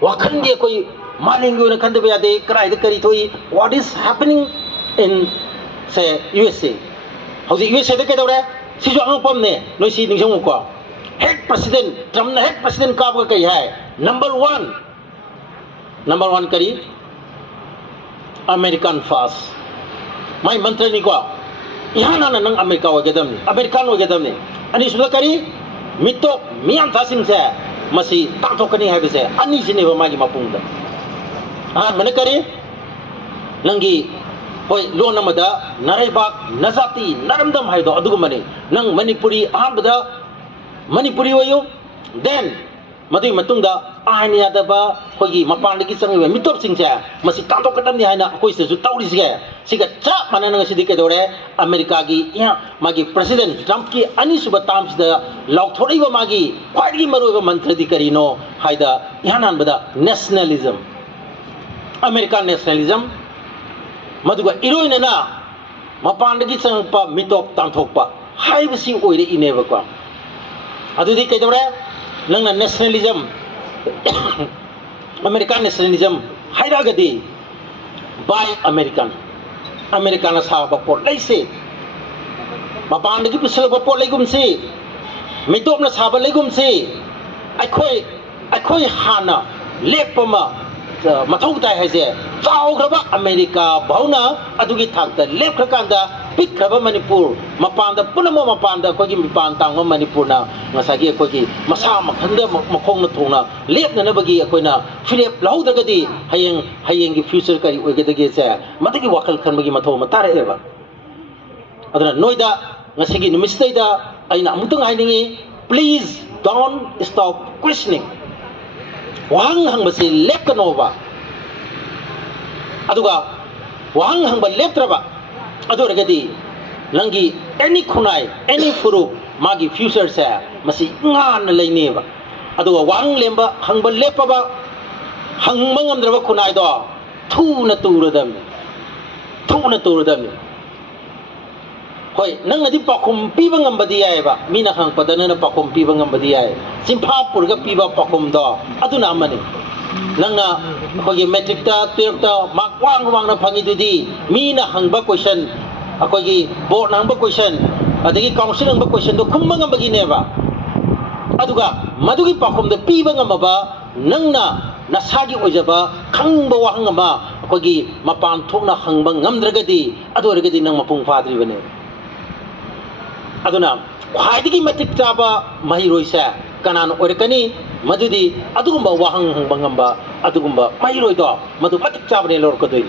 wakan dia koi maling guna kan dia ada kerai dekari tu what is happening in say USA. How's USA tu kita orang si jual apa ni? Noi si ning semua ko. Head president Trump na head president ka apa kai hai? Number one kari American first. Mai mantra ni ko. Ihan na nang Amerika wa gedam ni. American wa gedam ni. Ani sudah kari mitok mian tasim saya masih tak tahu kani hai bese. Ani sini ba magi mapung da. Mana kari langgi hoi lo namada narebak nazati naramdam hai do adu mani nang manipuri ahbada manipuri wayo then madui matung da ahni ada ba hogi mapan lagi sang mitop singcha masih tantok katam ni haina koi se tauri siga siga cha mana nang sidike dore Amerika gi ya magi president Trump ki ani suba tams da lauk thori ba magi khwai maru ba mantra dikari no haida yanan bada nationalism American nationalism maduga iroina na mapan lagi sang pa mitop tantok pa hai bisi oire ineba kwa adudi kai dore nang nationalism American nationalism haira gadi by American sa ba por laise mapan lagi pisal ba por laigum se mitop na sa ba laigum se akhoi hana lepama mathau tai haise chau graba America bhauna adugi thakta lep khakanda pik graba Manipur mapanda punamo mapanda kogi mipan tangma Manipur na ngasagi kogi masa makhanda makhong na thona lep na bagi akoina philip laudagadi hayeng gi future kari oigedagi se matagi wakal khan bagi mathau matare eba adana noida ngasigi numistaida aina amutang haingi please don't stop questioning wahang hang basi lep kanova aduga wahang hang ba lep traba adu regadi langi any khunai any furu magi future sa masi ngan leine ba aduga wang lemba hang ba lepa ba hang mangam draba khunai do thu na turadam hoi nang adi pakum pi bangam badi ai ba mina hang padana na pakum pi bangam badi ai simpha purga pi ba pakum do adu na mani nang na khogi metric ta tir ta mak wang na phangi dudi mina hang ba question akogi board nang ba question adagi council nang ba question do khum bangam bagi ne ba aduga madugi pakum da pi bangam ba nang na nasagi ojaba khang ba wang ma akogi mapan thokna hang ba ngamdragadi adu regadi nang mapung fadri bane aduna khwaidigi matik chaba mahiroisa kanan orekani madudi adugumba wahang bangamba adugumba mahiroi do madu matik chabane lor ko doi